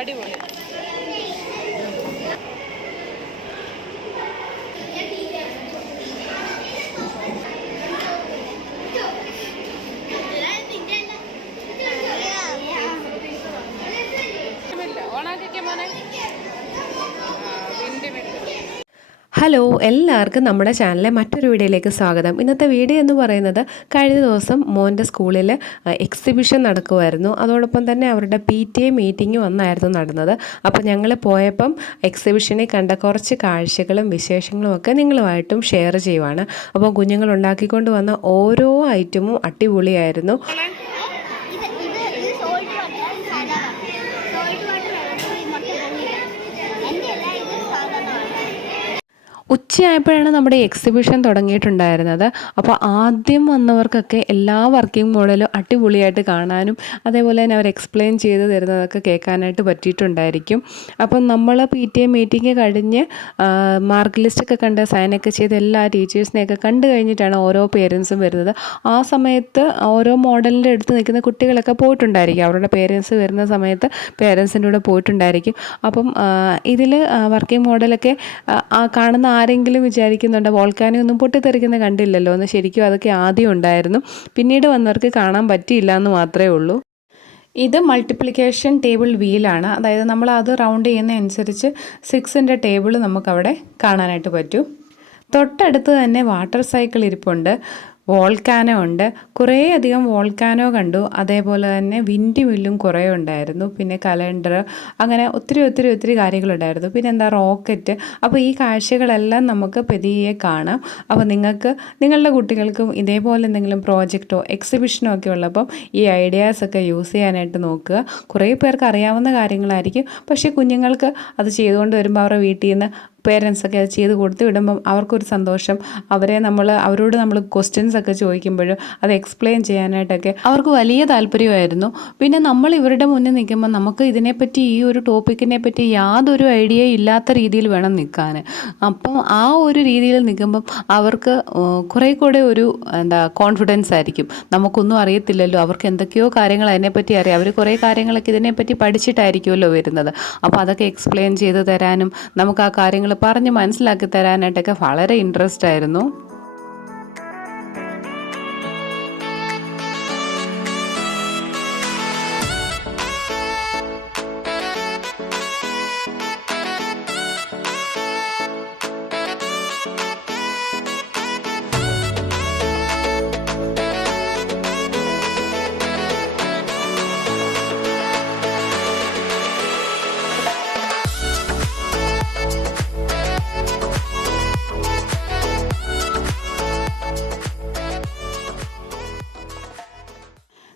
അടിപൊളി. ഓണാക്കിക്കേ മോനെ. ഹലോ, എല്ലാവർക്കും നമ്മുടെ ചാനലിലെ മറ്റൊരു വീഡിയോയിലേക്ക് സ്വാഗതം. ഇന്നത്തെ വീഡിയോ എന്ന് പറയുന്നത് കഴിഞ്ഞ ദിവസം മോൻ്റെ സ്കൂളിൽ എക്സിബിഷൻ നടക്കുമായിരുന്നു. അതോടൊപ്പം തന്നെ അവരുടെ PTA മീറ്റിംഗ് വന്നായിരുന്നു നടന്നത്. അപ്പോൾ ഞങ്ങൾ പോയപ്പം എക്സിബിഷനിൽ കണ്ട കുറച്ച് കാഴ്ചകളും വിശേഷങ്ങളും ഒക്കെ നിങ്ങളുമായിട്ടും ഷെയർ ചെയ്യുവാണ്. അപ്പോൾ കുഞ്ഞുങ്ങൾ ഉണ്ടാക്കിക്കൊണ്ട് വന്ന ഓരോ ഐറ്റമും അടിപൊളിയായിരുന്നു. ഉച്ചയായപ്പോഴാണ് നമ്മുടെ എക്സിബിഷൻ തുടങ്ങിയിട്ടുണ്ടായിരുന്നത്. അപ്പോൾ ആദ്യം വന്നവർക്കൊക്കെ എല്ലാ വർക്കിംഗ് മോഡലും അടിപൊളിയായിട്ട് കാണാനും അതേപോലെ തന്നെ അവർ എക്സ്പ്ലെയിൻ ചെയ്ത് തരുന്നതൊക്കെ കേൾക്കാനായിട്ട് പറ്റിയിട്ടുണ്ടായിരിക്കും. അപ്പം നമ്മൾ PTA മീറ്റിംഗ് കഴിഞ്ഞ് മാർക്ക് ലിസ്റ്റൊക്കെ കണ്ട് സൈനൊക്കെ ചെയ്ത് എല്ലാ ടീച്ചേഴ്സിനെയൊക്കെ കണ്ടു കഴിഞ്ഞിട്ടാണ് ഓരോ പേരൻസും വരുന്നത്. ആ സമയത്ത് ഓരോ മോഡലിൻ്റെ അടുത്ത് നിൽക്കുന്ന കുട്ടികളൊക്കെ പോയിട്ടുണ്ടായിരിക്കും. അവരുടെ പേരൻസ് വരുന്ന സമയത്ത് പേരൻസിൻ്റെ കൂടെ പോയിട്ടുണ്ടായിരിക്കും. അപ്പം ഇതിൽ വർക്കിംഗ് മോഡലൊക്കെ കാണുന്ന ആരെങ്കിലും വിചാരിക്കുന്നുണ്ട് വോൾക്കാനോ ഒന്നും പൊട്ടിത്തെറിക്കുന്ന കണ്ടില്ലല്ലോ എന്ന്. ശരിക്കും അതൊക്കെ ആദ്യം ഉണ്ടായിരുന്നു, പിന്നീട് വന്നവർക്ക് കാണാൻ പറ്റിയില്ല എന്ന് മാത്രമേ ഉള്ളൂ. ഇത് മൾട്ടിപ്ലിക്കേഷൻ ടേബിൾ വീലാണ്. അതായത് നമ്മൾ അത് റൗണ്ട് ചെയ്യുന്ന അനുസരിച്ച് 6ൻ്റെ ടേബിൾ നമുക്കവിടെ കാണാനായിട്ട് പറ്റും. തൊട്ടടുത്ത് തന്നെ വാട്ടർ സൈക്കിൾ ഇരിപ്പുണ്ട്, വോൾക്കാനോ ഉണ്ട്, കുറേയധികം വോൾക്കാനോ കണ്ടു. അതേപോലെ തന്നെ വിൻഡ് മില്ലും കുറേ ഉണ്ടായിരുന്നു. പിന്നെ കലണ്ടർ, അങ്ങനെ ഒത്തിരി കാര്യങ്ങളുണ്ടായിരുന്നു. പിന്നെ എന്താ റോക്കറ്റ്. അപ്പോൾ ഈ കാഴ്ചകളെല്ലാം നമുക്ക് പതിയെ കാണാം. അപ്പോൾ നിങ്ങളുടെ കുട്ടികൾക്കും ഇതേപോലെ എന്തെങ്കിലും പ്രോജക്റ്റോ എക്സിബിഷനോ ഒക്കെ ഉള്ളപ്പം ഈ ഐഡിയാസൊക്കെ യൂസ് ചെയ്യാനായിട്ട് നോക്കുക. കുറേ പേർക്ക് അറിയാവുന്ന കാര്യങ്ങളായിരിക്കും, പക്ഷേ കുഞ്ഞുങ്ങൾക്ക് അത് ചെയ്തുകൊണ്ട് വരുമ്പോൾ അവരുടെ വീട്ടിൽ നിന്ന് പേരൻസൊക്കെ അത് ചെയ്ത് കൊടുത്ത് വിടുമ്പം അവർക്കൊരു സന്തോഷം. അവരോട് നമ്മൾ ക്വസ്റ്റ്യൻസ് ഒക്കെ ചോദിക്കുമ്പോഴും അത് എക്സ്പ്ലെയിൻ ചെയ്യാനായിട്ടൊക്കെ അവർക്ക് വലിയ താല്പര്യമായിരുന്നു. പിന്നെ നമ്മൾ ഇവരുടെ മുന്നിൽ നിൽക്കുമ്പോൾ നമുക്ക് ഇതിനെപ്പറ്റി, ഈ ഒരു ടോപ്പിക്കിനെ പറ്റി യാതൊരു ഐഡിയ ഇല്ലാത്ത രീതിയിൽ വേണം നിൽക്കാൻ. അപ്പം ആ ഒരു രീതിയിൽ നിൽക്കുമ്പം അവർക്ക് കുറേ കൂടെ ഒരു കോൺഫിഡൻസ് ആയിരിക്കും. നമുക്കൊന്നും അറിയത്തില്ലല്ലോ, അവർക്ക് എന്തൊക്കെയോ കാര്യങ്ങൾ അതിനെപ്പറ്റി അറിയാം. അവർ കുറേ കാര്യങ്ങളൊക്കെ ഇതിനെപ്പറ്റി പഠിച്ചിട്ടായിരിക്കുമല്ലോ വരുന്നത്. അപ്പോൾ അതൊക്കെ എക്സ്പ്ലെയിൻ ചെയ്ത് തരാനും നമുക്ക് ആ കാര്യങ്ങൾ പറഞ്ഞ് മനസ്സിലാക്കി തരാനായിട്ടൊക്കെ വളരെ ഇൻട്രസ്റ്റ് ആയിരുന്നു.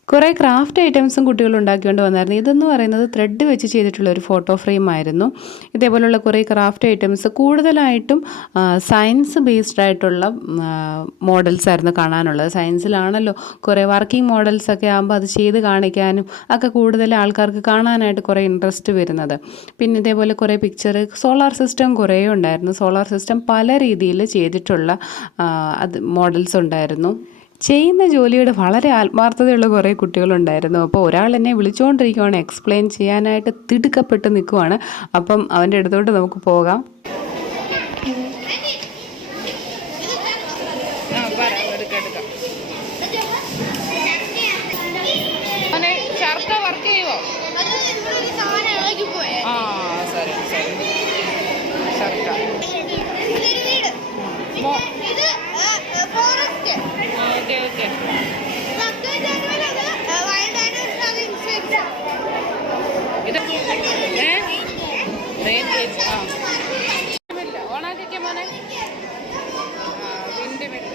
കുറേ ക്രാഫ്റ്റ് ഐറ്റംസും കുട്ടികൾ ഉണ്ടാക്കിക്കൊണ്ട് വന്നായിരുന്നു. ഇതെന്ന് പറയുന്നത് ത്രെഡ് വെച്ച് ചെയ്തിട്ടുള്ള ഒരു ഫോട്ടോ ഫ്രെയിം ആയിരുന്നു. ഇതേപോലുള്ള കുറേ ക്രാഫ്റ്റ് ഐറ്റംസ്, കൂടുതലായിട്ടും സയൻസ് ബേസ്ഡ് ആയിട്ടുള്ള മോഡൽസ് ആയിരുന്നു കാണാനുള്ളത്. സയൻസിലാണല്ലോ കുറേ വർക്കിംഗ് മോഡൽസൊക്കെ ആകുമ്പോൾ അത് ചെയ്ത് കാണിക്കാനും ഒക്കെ കൂടുതൽ ആൾക്കാർക്ക് കാണാനായിട്ട് കുറേ ഇൻട്രസ്റ്റ് വരുന്നത്. പിന്നെ ഇതേപോലെ കുറേ പിക്ചർ, സോളാർ സിസ്റ്റം കുറേ ഉണ്ടായിരുന്നു. സോളാർ സിസ്റ്റം പല രീതിയിൽ ചെയ്തിട്ടുള്ള മോഡൽസ് ഉണ്ടായിരുന്നു. ചെയ്യുന്ന ജോലിയുടെ വളരെ ആത്മാർത്ഥതയുള്ള കുറേ കുട്ടികളുണ്ടായിരുന്നു. അപ്പോൾ ഒരാൾ എന്നെ വിളിച്ചുകൊണ്ടിരിക്കുകയാണ്, എക്സ്പ്ലെയിൻ ചെയ്യാനായിട്ട് തിടുക്കപ്പെട്ട് നിൽക്കുവാണ്. അപ്പം അവൻ്റെ അടുത്തോട്ട് നമുക്ക് പോകാം. ഓണാക്കിക്കേ മോനെ. Wind mill.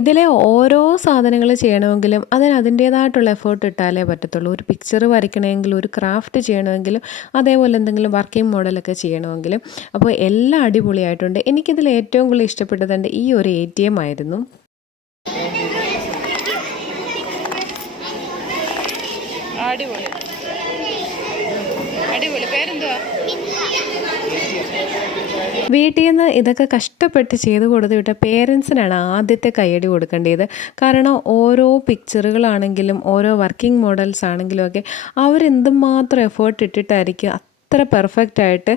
ഇതിലെ ഓരോ സാധനങ്ങൾ ചെയ്യണമെങ്കിലും അതിൻ്റേതായിട്ടുള്ള എഫേർട്ട് ഇട്ടാലേ പറ്റത്തുള്ളൂ. ഒരു പിക്ചർ വരയ്ക്കണമെങ്കിലും, ഒരു ക്രാഫ്റ്റ് ചെയ്യണമെങ്കിലും, അതേപോലെ എന്തെങ്കിലും വർക്കിംഗ് മോഡലൊക്കെ ചെയ്യണമെങ്കിലും. അപ്പോൾ എല്ലാം അടിപൊളിയായിട്ടുണ്ട്. എനിക്കിതിൽ ഏറ്റവും കൂടുതൽ ഇഷ്ടപ്പെട്ടത് ഈ ഒരു ATM ആയിരുന്നു. അടിപൊളി അടിപൊളി. പേരെന്തുവാ? വീട്ടിൽ നിന്ന് ഇതൊക്കെ കഷ്ടപ്പെട്ട് ചെയ്ത് കൊടുത്ത് വിട്ട പേരൻസിനാണ് ആദ്യത്തെ കയ്യടി കൊടുക്കേണ്ടത്. കാരണം ഓരോ പിക്ചറുകളാണെങ്കിലും ഓരോ വർക്കിംഗ് മോഡൽസ് ആണെങ്കിലും ഒക്കെ അവരെന്തുമാത്രം എഫേർട്ട് ഇട്ടിട്ടായിരിക്കും അത്ര പെർഫെക്റ്റായിട്ട്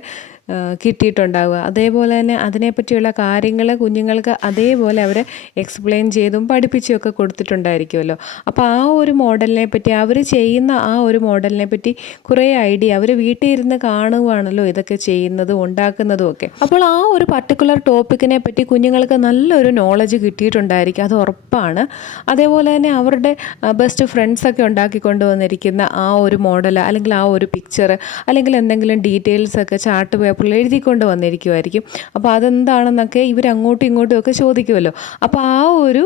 കിട്ടിയിട്ടുണ്ടാവുക. അതേപോലെ തന്നെ അതിനെപ്പറ്റിയുള്ള കാര്യങ്ങൾ കുഞ്ഞുങ്ങൾക്ക് അതേപോലെ അവർ എക്സ്പ്ലെയിൻ ചെയ്തും പഠിപ്പിച്ചുമൊക്കെ കൊടുത്തിട്ടുണ്ടായിരിക്കുമല്ലോ. അപ്പോൾ ആ ഒരു മോഡലിനെ പറ്റി അവർ ചെയ്യുന്ന ആ ഒരു മോഡലിനെ പറ്റി കുറേ ഐഡിയ അവർ വീട്ടിൽ ഇരുന്ന് കാണുവാണല്ലോ ഇതൊക്കെ ചെയ്യുന്നതും ഉണ്ടാക്കുന്നതും ഒക്കെ. അപ്പോൾ ആ ഒരു പർട്ടിക്കുലർ ടോപ്പിക്കിനെ പറ്റി കുഞ്ഞുങ്ങൾക്ക് നല്ലൊരു നോളജ് കിട്ടിയിട്ടുണ്ടായിരിക്കും, അത് ഉറപ്പാണ്. അതേപോലെ തന്നെ അവരുടെ ബെസ്റ്റ് ഫ്രണ്ട്സൊക്കെ ഉണ്ടാക്കിക്കൊണ്ട് വന്നിരിക്കുന്ന ആ ഒരു മോഡൽ അല്ലെങ്കിൽ ആ ഒരു പിക്ചർ അല്ലെങ്കിൽ എന്തെങ്കിലും ഡീറ്റെയിൽസൊക്കെ ചാർട്ട് പേപ്പറിൽ എഴുതിക്കൊണ്ട് വന്നിരിക്കുമായിരിക്കും. അപ്പോൾ അതെന്താണെന്നൊക്കെ ഇവർ അങ്ങോട്ടും ഇങ്ങോട്ടും ഒക്കെ ചോദിക്കുമല്ലോ. അപ്പോൾ ആ ഒരു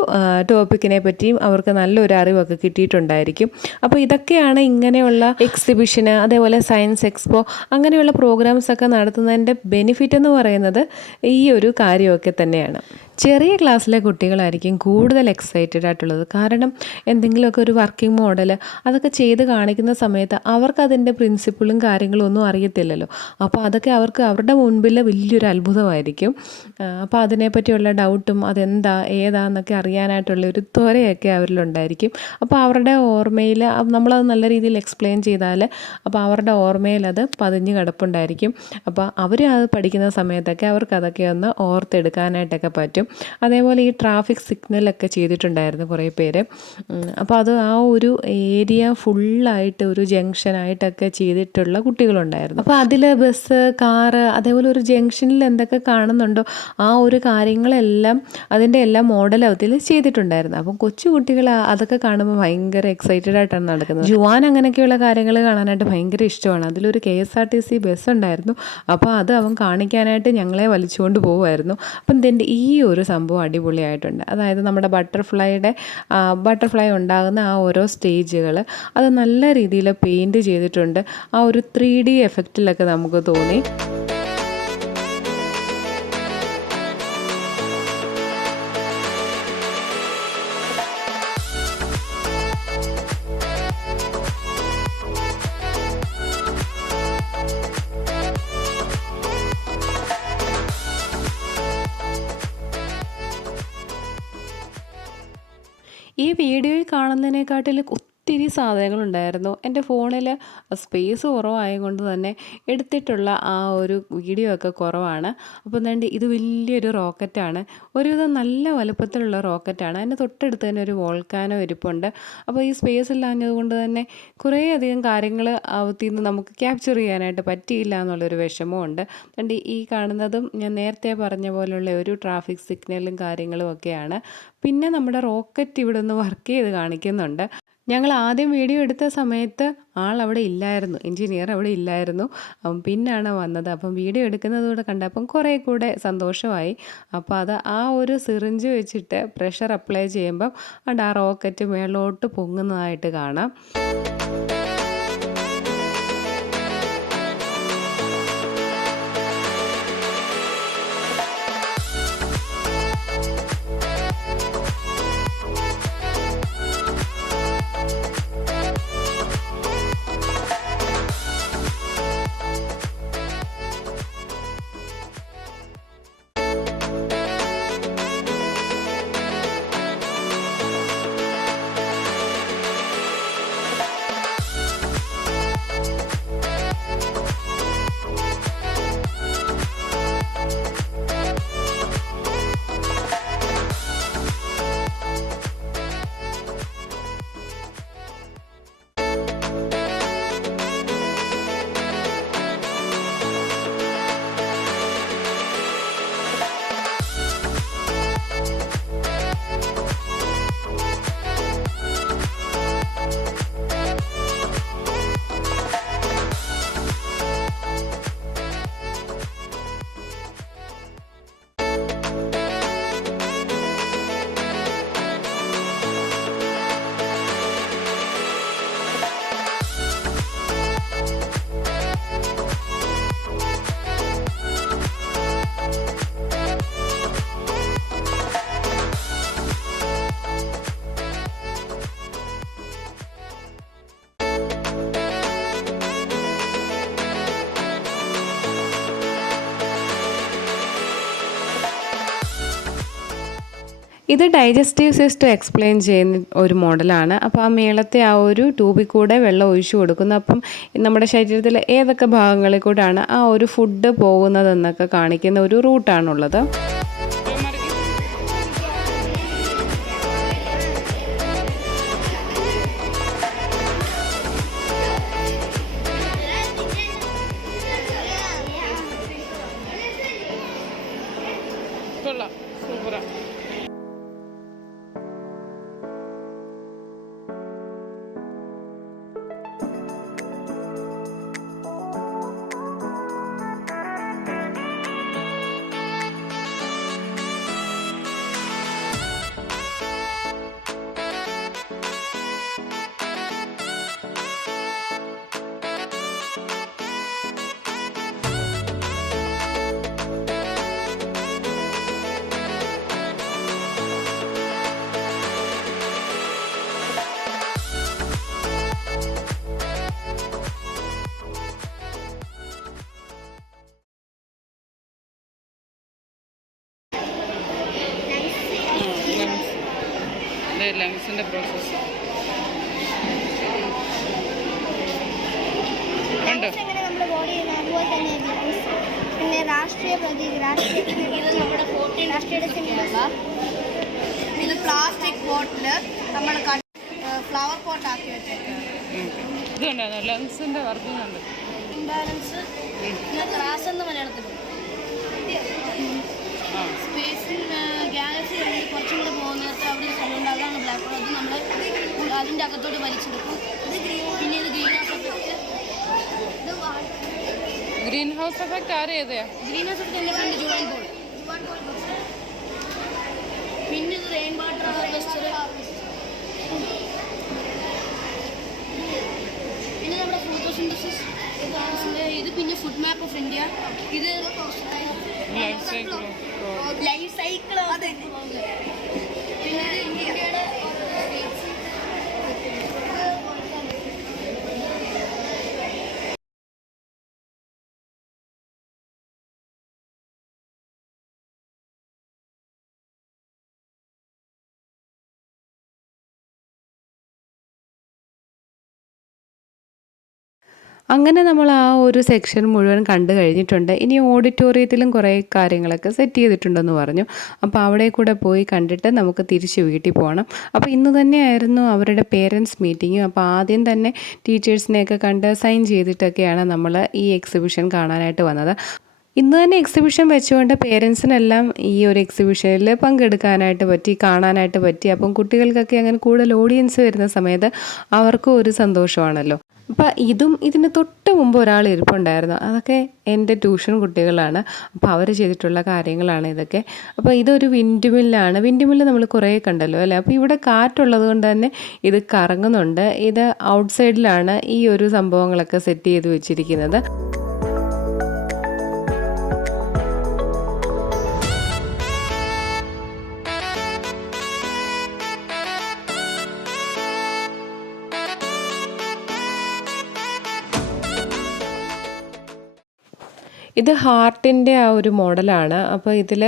ടോപ്പിക്കിനെ പറ്റിയും അവർക്ക് നല്ലൊരു അറിവൊക്കെ കിട്ടിയിട്ടുണ്ടായിരിക്കും. അപ്പോൾ ഇതൊക്കെയാണ് ഇങ്ങനെയുള്ള എക്സിബിഷന് അതേപോലെ സയൻസ് എക്സ്പോ അങ്ങനെയുള്ള പ്രോഗ്രാംസൊക്കെ നടത്തുന്നതിൻ്റെ ബെനിഫിറ്റ് എന്ന് പറയുന്നത് ഈ ഒരു കാര്യമൊക്കെ തന്നെയാണ്. ചെറിയ ക്ലാസ്സിലെ കുട്ടികളായിരിക്കും കൂടുതൽ എക്സൈറ്റഡ് ആയിട്ടുള്ളത്. കാരണം എന്തെങ്കിലുമൊക്കെ ഒരു വർക്കിംഗ് മോഡൽ അതൊക്കെ ചെയ്ത് കാണിക്കുന്ന സമയത്ത് അവർക്കതിൻ്റെ പ്രിൻസിപ്പിളും കാര്യങ്ങളും ഒന്നും അറിയത്തില്ലല്ലോ. അപ്പോൾ അതൊക്കെ അവർക്ക് അവരുടെ മുൻപിൽ വലിയൊരു അത്ഭുതമായിരിക്കും. അപ്പോൾ അതിനെപ്പറ്റിയുള്ള ഡൗട്ടും അതെന്താ ഏതാന്നൊക്കെ അറിയാനായിട്ടുള്ള ഒരു ത്വരയൊക്കെ അവരിലുണ്ടായിരിക്കും. അപ്പോൾ അവരുടെ ഓർമ്മയിൽ നമ്മളത് നല്ല രീതിയിൽ എക്സ്പ്ലെയിൻ ചെയ്താൽ അപ്പോൾ അവരുടെ ഓർമ്മയിൽ അത് പതിഞ്ഞ് കിടപ്പുണ്ടായിരിക്കും. അപ്പോൾ അവർ അത് പഠിക്കുന്ന സമയത്തൊക്കെ അവർക്കതൊക്കെ ഒന്ന് ഓർത്തെടുക്കാനായിട്ടൊക്കെ പറ്റും. അതേപോലെ ഈ ട്രാഫിക് സിഗ്നലൊക്കെ ചെയ്തിട്ടുണ്ടായിരുന്നു കുറേ പേര്. അപ്പോൾ അത് ആ ഒരു ഏരിയ ഫുള്ളായിട്ട് ഒരു ജംഗ്ഷനായിട്ടൊക്കെ ചെയ്തിട്ടുള്ള കുട്ടികളുണ്ടായിരുന്നു. അപ്പോൾ അതിൽ ബസ് കാറ് അതേപോലെ ഒരു ജംഗ്ഷനിൽ എന്തൊക്കെ കാണുന്നുണ്ടോ ആ ഒരു കാര്യങ്ങളെല്ലാം അതിൻ്റെ എല്ലാം മോഡൽ അതിൽ ചെയ്തിട്ടുണ്ടായിരുന്നു. അപ്പം കൊച്ചു കുട്ടികൾ അതൊക്കെ കാണുമ്പോൾ ഭയങ്കര എക്സൈറ്റഡ് ആയിട്ടാണ് നടക്കുന്നത്. ജുവാൻ അങ്ങനെയൊക്കെയുള്ള കാര്യങ്ങൾ കാണാനായിട്ട് ഭയങ്കര ഇഷ്ടമാണ്. അതിലൊരു KSRTC ബസ് ഉണ്ടായിരുന്നു. അപ്പോൾ അത് അവൻ കാണിക്കാനായിട്ട് ഞങ്ങളെ വലിച്ചുകൊണ്ട് പോകുമായിരുന്നു. അപ്പം ഇതിൻ്റെ ഈ ഒരു സംഭവം അടിപൊളിയായിട്ടുണ്ട്. അതായത് നമ്മുടെ ബട്ടർഫ്ലൈ ഉണ്ടാകുന്ന ആ ഓരോ സ്റ്റേജുകൾ അത് നല്ല രീതിയിൽ പെയിൻറ്റ് ചെയ്തിട്ടുണ്ട്. ആ ഒരു 3D എഫക്റ്റിലൊക്കെ നമുക്ക് തോന്നി. ഈ വീഡിയോയിൽ കാണുന്നതിനെക്കാട്ടിൽ ഒത്തിരി സാധനങ്ങളുണ്ടായിരുന്നു. എൻ്റെ ഫോണിൽ സ്പേസ് കുറവായതുകൊണ്ട് തന്നെ എടുത്തിട്ടുള്ള ആ ഒരു വീഡിയോ ഒക്കെ കുറവാണ്. അപ്പോൾ എന്താണ്ട് ഇത് വലിയൊരു റോക്കറ്റാണ്, ഒരുവിധം നല്ല വലുപ്പത്തിലുള്ള റോക്കറ്റാണ്. അതിൻ്റെ തൊട്ടടുത്ത് തന്നെ ഒരു വോൾക്കാനോ ഇരിപ്പുണ്ട്. അപ്പോൾ ഈ സ്പേസ് ഇല്ലാഞ്ഞതുകൊണ്ട് തന്നെ കുറേയധികം കാര്യങ്ങൾ അവത്തിൽ നിന്ന് നമുക്ക് ക്യാപ്ചർ ചെയ്യാനായിട്ട് പറ്റിയില്ല എന്നുള്ളൊരു വിഷമമുണ്ട്. അതുകൊണ്ട് ഈ കാണുന്നതും ഞാൻ നേരത്തെ പറഞ്ഞ പോലുള്ള ഒരു ട്രാഫിക് സിഗ്നലും കാര്യങ്ങളും ഒക്കെയാണ്. പിന്നെ നമ്മുടെ റോക്കറ്റ് ഇവിടെ നിന്ന് വർക്ക് ചെയ്ത് കാണിക്കുന്നുണ്ട്. ഞങ്ങൾ ആദ്യം വീഡിയോ എടുത്ത സമയത്ത് അവിടെ ഇല്ലായിരുന്നു, എൻജിനീയർ അവിടെ ഇല്ലായിരുന്നു. പിന്നാണ് വന്നത്. അപ്പം വീഡിയോ എടുക്കുന്നതോടെ കണ്ടപ്പം കുറേ കൂടെ സന്തോഷമായി. അപ്പോൾ അത് ആ ഒരു സിറിഞ്ച് വെച്ചിട്ട് പ്രഷർ അപ്ലൈ ചെയ്യുമ്പം ആ റോക്കറ്റ് മേളോട്ട് പൊങ്ങുന്നതായിട്ട് കാണാം. ഇത് ഡൈജസ്റ്റീവ് സിസ്റ്റം എക്സ്പ്ലെയിൻ ചെയ്യുന്ന ഒരു മോഡലാണ്. അപ്പോൾ ആ മേളത്തെ ആ ഒരു ട്യൂബിൽ കൂടെ വെള്ളം ഒഴിച്ചു കൊടുക്കുന്നു. അപ്പം നമ്മുടെ ശരീരത്തിൽ ഏതൊക്കെ ഭാഗങ്ങളിൽ കൂടെയാണ് ആ ഒരു ഫുഡ് പോകുന്നതെന്നൊക്കെ കാണിക്കുന്ന ഒരു റൂട്ടാണുള്ളത്. കൊള്ളാം, സൂപ്പറാ. ലങ്സിൻ്റെ പ്രോസസ്സ് ഉണ്ട്. നമ്മുടെ ബോഡി അതുപോലെ തന്നെ പിന്നെ രാഷ്ട്രീയ പ്രതീകം ഇത് നമ്മുടെ രാഷ്ട്രീയ സിംബിളാണ്. ഇത് പ്ലാസ്റ്റിക് ബോട്ടില് നമ്മൾ ഫ്ലവർ പോട്ട് ആക്കി വെച്ചേക്കാണ്. ഇത് കണ്ടോ ലങ്സിൻ്റെ വർക്കിംഗ് ഉണ്ട്. ഇംബാലൻസ് ക്രാസ് എന്ന് മലയാളത്തിൽ സ്പേസിൽ ഗാലക്സി കഴിഞ്ഞ് കുറച്ചും കൂടെ പോകുന്നിടത്ത് അവിടെ ഒരു സ്ഥലം ഉണ്ടാകാണ് ബ്ലാക്ക് ഹോൾ. അത് നമ്മൾ അതിൻ്റെ അകത്തോട്ട് വലിച്ചെടുക്കും. പിന്നെ ഇത് green house effect green house effect ആര് ചെയ്തയാ? ഗ്രീൻ ഹൗസ് എഫക്റ്റ് എൻ്റെ ഫ്രണ്ട് ജുവാൻ പോൾ. പിന്നെ ഇത് റെയിൻ വാട്ടർ ഹാർവെസ്റ്റർ. പിന്നെ നമ്മുടെ ഫോട്ടോസിന്തസിസ് ഇത് പിന്നെ ഫുഡ് മാപ്പ് ഓഫ് ഇന്ത്യ. ഇത് ലൈഫ് സൈക്കിൾ. പിന്നെ ഇന്ത്യയുടെ അങ്ങനെ നമ്മൾ ആ ഒരു സെക്ഷൻ മുഴുവൻ കണ്ടു കഴിഞ്ഞിട്ടുണ്ട്. ഇനി ഓഡിറ്റോറിയത്തിലും കുറേ കാര്യങ്ങളൊക്കെ സെറ്റ് ചെയ്തിട്ടുണ്ടെന്ന് പറഞ്ഞു. അപ്പോൾ അവിടെ കൂടെ പോയി കണ്ടിട്ട് നമുക്ക് തിരിച്ച് വീട്ടിൽ പോകണം. അപ്പോൾ ഇന്ന് തന്നെയായിരുന്നു അവരുടെ പേരൻസ് മീറ്റിംഗ്. അപ്പോൾ ആദ്യം തന്നെ ടീച്ചേഴ്സിനെയൊക്കെ കണ്ട് സൈൻ ചെയ്തിട്ടൊക്കെയാണ് നമ്മൾ ഈ എക്സിബിഷൻ കാണാനായിട്ട് വന്നത്. ഇന്ന് തന്നെ എക്സിബിഷൻ വെച്ചുകൊണ്ട് പേരൻസിനെല്ലാം ഈ ഒരു എക്സിബിഷനിൽ പങ്കെടുക്കാനായിട്ട് പറ്റി, കാണാനായിട്ട് പറ്റി. അപ്പം കുട്ടികൾക്കൊക്കെ അങ്ങനെ കൂടുതൽ ഓഡിയൻസ് വരുന്ന സമയത്ത് അവർക്കും ഒരു സന്തോഷമാണല്ലോ. അപ്പോൾ ഇതിന് തൊട്ട് മുമ്പ് ഒരാൾ ഇരിപ്പുണ്ടായിരുന്നു. അതൊക്കെ എൻ്റെ ട്യൂഷൻ കുട്ടികളാണ്. അപ്പോൾ അവർ ചെയ്തിട്ടുള്ള കാര്യങ്ങളാണ് ഇതൊക്കെ. അപ്പോൾ ഇതൊരു വിൻഡ് മില്ലാണ്. വിൻഡ് മില്ല് നമ്മൾ കുറേ കണ്ടല്ലോ അല്ലേ. അപ്പോൾ ഇവിടെ കാറ്റുള്ളത് കൊണ്ട് തന്നെ ഇത് കറങ്ങുന്നുണ്ട്. ഇത് ഔട്ട് സൈഡിലാണ് ഈ ഒരു സംഭവങ്ങളൊക്കെ സെറ്റ് ചെയ്ത് വെച്ചിരിക്കുന്നത്. ഇത് ഹാർട്ടിൻ്റെ ആ ഒരു മോഡലാണ്. അപ്പോൾ ഇതിൽ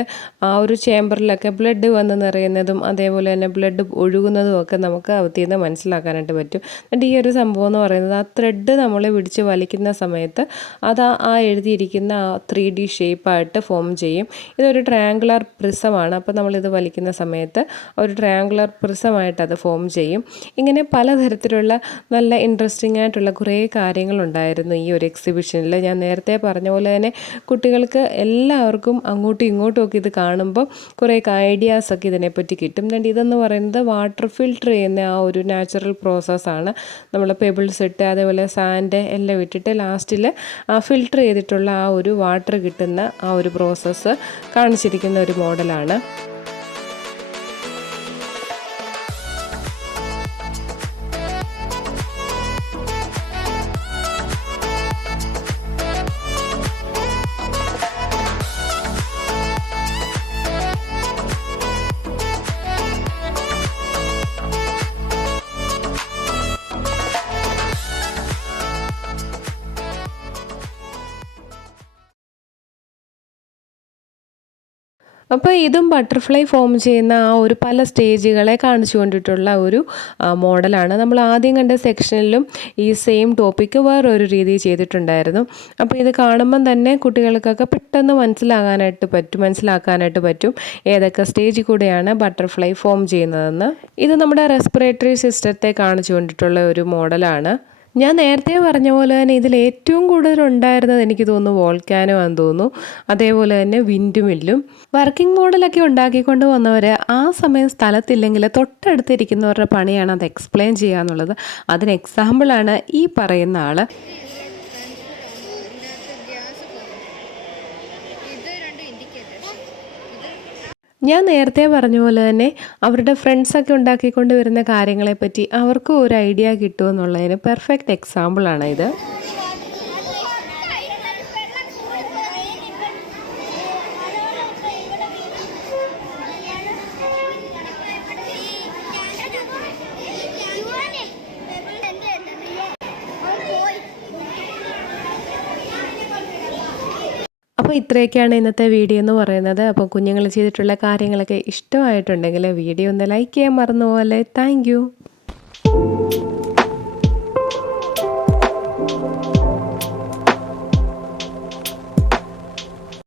ആ ഒരു ചേമ്പറിലൊക്കെ ബ്ലഡ് വന്ന് നിറയുന്നതും അതേപോലെ തന്നെ ബ്ലഡ് ഒഴുകുന്നതും ഒക്കെ നമുക്ക് അതിൽ നിന്ന് മനസ്സിലാക്കാനായിട്ട് പറ്റും. എന്നിട്ട് ഈ ഒരു സംഭവം എന്ന് പറയുന്നത് ആ ത്രെഡ് നമ്മൾ പിടിച്ച് വലിക്കുന്ന സമയത്ത് അത് ആ എഴുതിയിരിക്കുന്ന ആ 3D ഷേപ്പായിട്ട് ഫോം ചെയ്യും. ഇതൊരു ട്രയാങ്കുലർ പ്രിസമാണ്. അപ്പോൾ നമ്മളിത് വലിക്കുന്ന സമയത്ത് ഒരു ട്രയാങ്കുലർ പ്രിസമായിട്ട് അത് ഫോം ചെയ്യും. ഇങ്ങനെ പലതരത്തിലുള്ള നല്ല ഇൻട്രസ്റ്റിംഗ് ആയിട്ടുള്ള കുറേ കാര്യങ്ങളുണ്ടായിരുന്നു ഈ ഒരു എക്സിബിഷനിൽ. ഞാൻ നേരത്തെ പറഞ്ഞ പോലെ തന്നെ കുട്ടികൾക്ക് എല്ലാവർക്കും അങ്ങോട്ടും ഇങ്ങോട്ടും ഒക്കെ ഇത് കാണുമ്പോൾ കുറേ ഐഡിയാസൊക്കെ ഇതിനെപ്പറ്റി കിട്ടും. എന്നിട്ട് ഇതെന്ന് പറയുന്നത് വാട്ടർ ഫിൽട്ടർ ചെയ്യുന്ന ആ ഒരു നാച്ചുറൽ പ്രോസസ്സാണ്. നമ്മൾ പെബിൾസ് ഇട്ട് അതേപോലെ സാൻഡ് എല്ലാം ഇട്ടിട്ട് ലാസ്റ്റിൽ ഫിൽട്ടർ ചെയ്തിട്ടുള്ള ആ ഒരു വാട്ടർ കിട്ടുന്ന ആ ഒരു പ്രോസസ്സ് കാണിച്ചിരിക്കുന്ന ഒരു മോഡലാണ്. അപ്പോൾ ഇതും ബട്ടർഫ്ലൈ ഫോം ചെയ്യുന്ന ആ ഒരു പല സ്റ്റേജുകളെ കാണിച്ചു കൊണ്ടിട്ടുള്ള ഒരു മോഡലാണ്. നമ്മൾ ആദ്യം കണ്ട സെക്ഷനിലും ഈ സെയിം ടോപ്പിക്ക് വേറൊരു രീതി ചെയ്തിട്ടുണ്ടായിരുന്നു. അപ്പോൾ ഇത് കാണുമ്പം തന്നെ കുട്ടികൾക്കൊക്കെ പെട്ടെന്ന് മനസ്സിലാക്കാനായിട്ട് പറ്റും ഏതൊക്കെ സ്റ്റേജിൽ കൂടെയാണ് ബട്ടർഫ്ലൈ ഫോം ചെയ്യുന്നതെന്ന്. ഇത് നമ്മുടെ റെസ്പിറേറ്ററി സിസ്റ്റത്തെ കാണിച്ചു കൊണ്ടിട്ടുള്ള ഒരു മോഡലാണ്. ഞാൻ നേരത്തെ പറഞ്ഞ പോലെ തന്നെ ഇതിൽ ഏറ്റവും കൂടുതൽ ഉണ്ടായിരുന്നത് എനിക്ക് തോന്നുന്നു വോൾക്കാനോ ആണെന്ന് തോന്നുന്നു, അതേപോലെ തന്നെ വിൻഡ് മില്ലും. വർക്കിംഗ് മോഡലൊക്കെ ഉണ്ടാക്കിക്കൊണ്ട് വന്നവർ ആ സമയം സ്ഥലത്തില്ലെങ്കിൽ തൊട്ടടുത്തിരിക്കുന്നവരുടെ പണിയാണ് അത് എക്സ്പ്ലെയിൻ ചെയ്യുക എന്നുള്ളത്. അതിന് എക്സാമ്പിളാണ് ഈ പറയുന്ന ആൾ. ഞാൻ നേരത്തെ പറഞ്ഞ പോലെ തന്നെ അവരുടെ ഫ്രണ്ട്സൊക്കെ ഉണ്ടാക്കിക്കൊണ്ട് വരുന്ന കാര്യങ്ങളെപ്പറ്റി അവർക്കും ഒരു ഐഡിയ കിട്ടുമെന്നുള്ളതിന് പെർഫെക്റ്റ് എക്സാമ്പിളാണ് ഇത്. അപ്പോൾ ഇത്രയൊക്കെയാണ് ഇന്നത്തെ വീഡിയോ എന്ന് പറയുന്നത്. അപ്പോൾ കുഞ്ഞുങ്ങൾ ചെയ്തിട്ടുള്ള കാര്യങ്ങളൊക്കെ ഇഷ്ടമായിട്ടുണ്ടെങ്കിൽ വീഡിയോ ഒന്ന് ലൈക്ക് ചെയ്യാൻ മറന്നു പോലെ. Thank you.